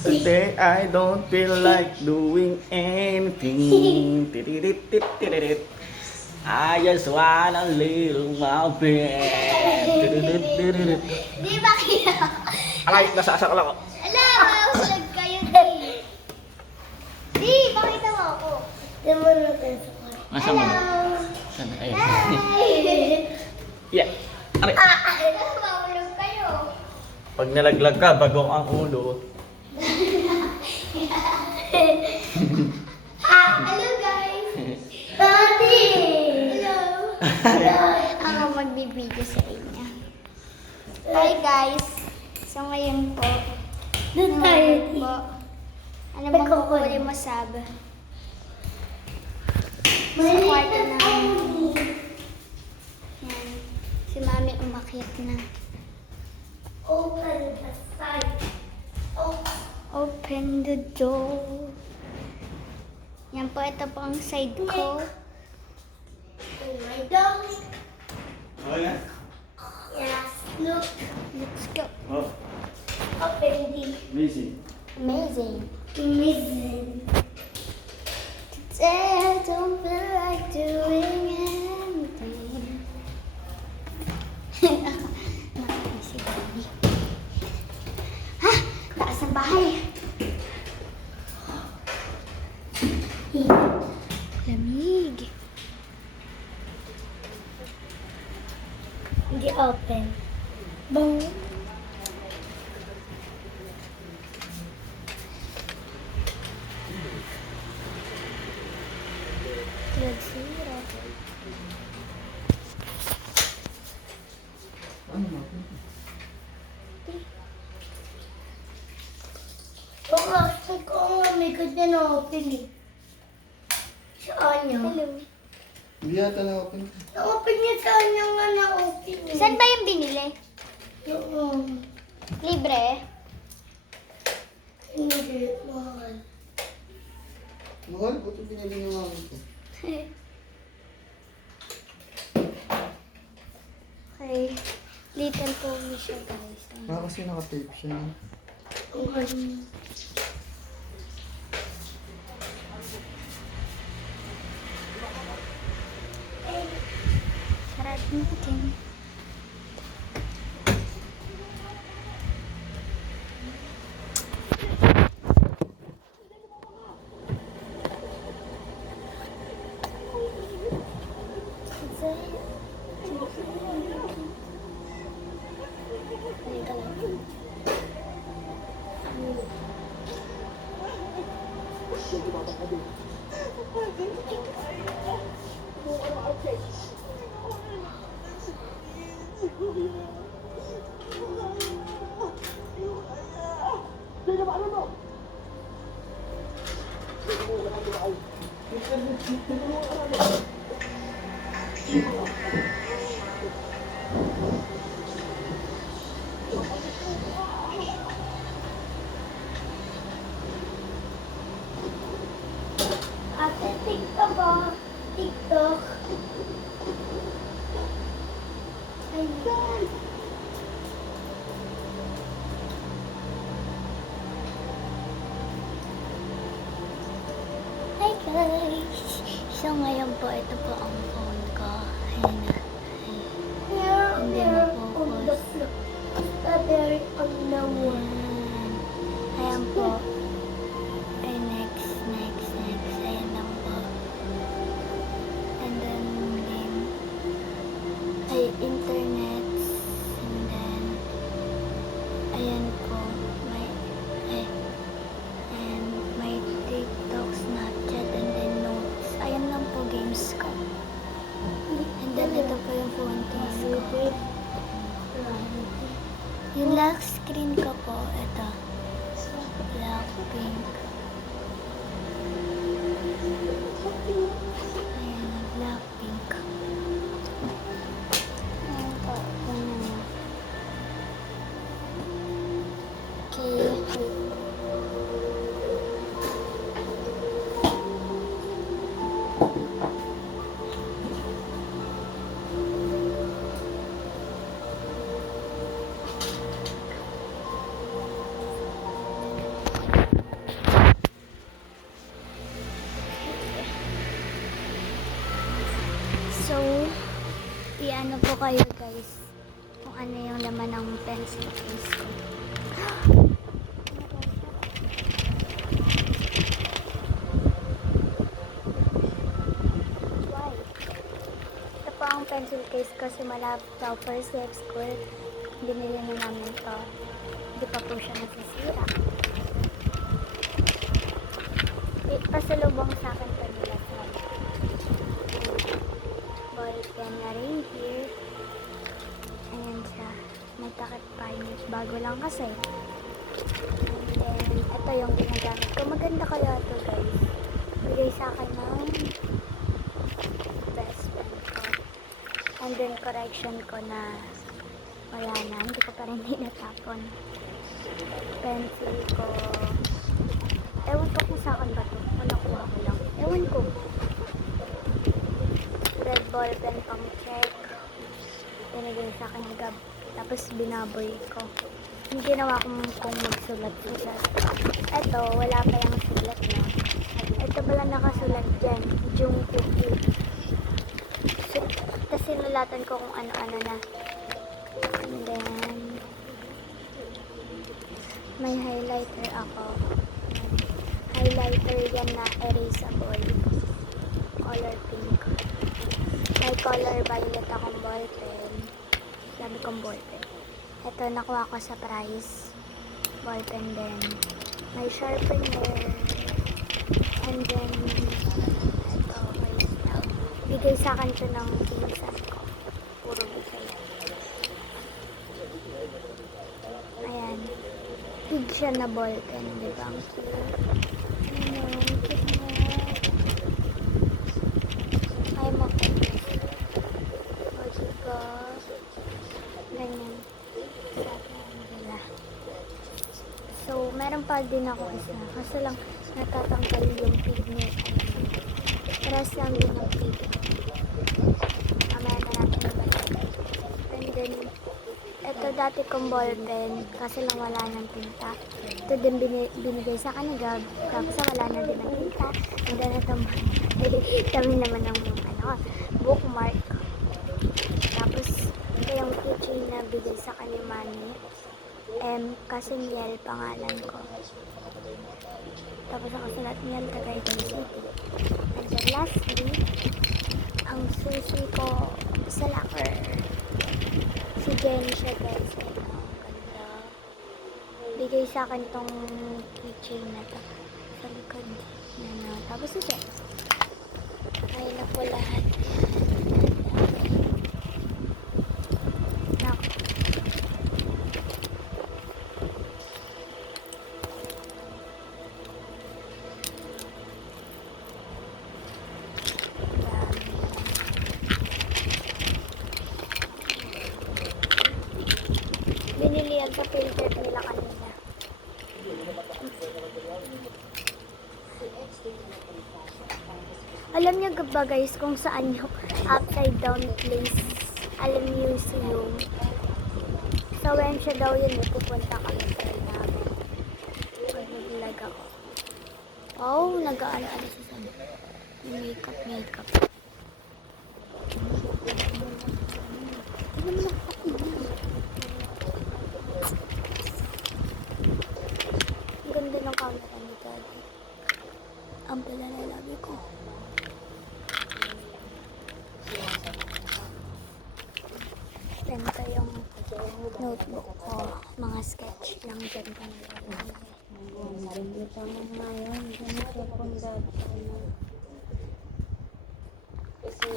Today I don't feel like doing anything. Tiririt. I just want a little mountain. Tiririt. Di ba kaya? Alay, nasasakal ako. Ala, mahulog kayo, di. Di, pakita mo ako. Di mo na kayo. Nasaan mo na? Saan? Ayun. Yeah. Aray. Mahulog kayo. Pag nalaglag ka, bago ang ulo. Hello guys! Tati! Hello! Ako magbibideo sa inyo. Hi guys! So ngayon po, po. Ano bang kukuli mo sabi? Sa kwarto namin. Yan. Si mami umakyat na. Open the side. Open the door. Yan po, ito po ang side ko. Oh my God. Okay. Yes, look. Let's go. Oh, Open the. busy. Amazing. Amazing. Today I don't feel like doing anything. Nakakisi baby. Ha? Taas ng bahay. Lamig. Hindi open. Bang. Zero. Plastic ko nga, may good na na-open eh. Saan niya? Hello. Hindi yata na-open. Na-open niya saan niya nga na-open eh. Saan ba yung binili? Yung... Libre? Hindi, mahal. Mahal po ito pinili niyo nga ito. Okay. Little pony siya guys. Kasi naka-tape siya. Sarap natin. Ate, TikTok ba? TikTok. Ayan. Hi guys! So ngayon po, ito po ang phone ko. Ayan na. Hindi na-focus. Strawberry on the one. Ayan po. Ay, next. Ayan lang po. And then, game. Ay, internet. And then, ayan po. May TikTok, Snapchat, and then notes. Ayan lang po games ko. And then, ito po yung phone case ko. Yung lock screen ko po ano po kayo guys, kung ano yung laman ng pencil case ko. Why? Ito po ang pencil case ko, simula daw first day of school. Binili na namin to. Hindi pa po siya nasisira. Pasalubong sa akin pa nila sa ballpen na rin here. Ayan siya. May takip finance. Bago lang kasi. And then, ito yung ginagamit ko. Maganda kaya ito guys. Bigay sa akin ng best friend ko. And then, correction ko na wala na. Hindi ko pa rin hinatapon. Pencil ko. Ewan ko kung sa akin ba ito. O nakuha ko lang. Ewan ko. Red ball pen pang check. Binigay sa akin ng Gab. Tapos binaboy ko. Yung ginawa kong magsulat-sulat. Ito, wala pa yung sulat na. Ito pala nakasulat dyan. Jung Cookie. So, tapos sinulatan ko kung ano-ano na. And then, may highlighter ako. Highlighter yan na erasable. Color pink. May color violet akong ballpen. Sabi kong ballpen. Ito, nakuha ko sa price. Ballpen din. May sharpener. And then, ito, wait lang. Bigay sa akin ito ng pinsan ko. Puro bigay. Ayan. Big siya na ballpen. Diba? Ang cute. Ayan, cute na. Ay, makulit. O, diba? Ganyan. Sabi nila. So, meron pa din ako isa. Kaso lang, natatanggal yung pig niya. Press lang din ang pig. Mamaya na natin ibalik. And then, ito dati kong ballpen. Kasi lang wala ng tinta. Ito din binigay sa akin ni Gab. Tapos wala na din ng tinta. And then, ito kami naman ng bookmark. Tapos, ito yung keychain na bigay sa akin ni Manny. Kasi Miel pangalan ko. Tapos ako sulat Miel Tagaytay City. And then lastly, ang susi ko sa locker. Si Jenny siya guys. Ito, ang ganda. Bigay sa akin tong keychain na to. Sa likod. Yan, tapos ito. Ay na po lahat. Binili yan sa filter nila kanina. Alam niyo ba guys kung saan yung upside down place? Alam niyo yung sa Wensha daw yun, pupunta kami sa namin. Nag-vlog ako. Oh, nag-aala-ala sa sana. Makeup. Ano mo ang ganda ng camera ni Daddy. Ang palalalabi ko. Ganito yung notebook ko. Mga sketch lang dyan ko nilalagay. Narinig mo ngayon. Ganito kung dati. Kasi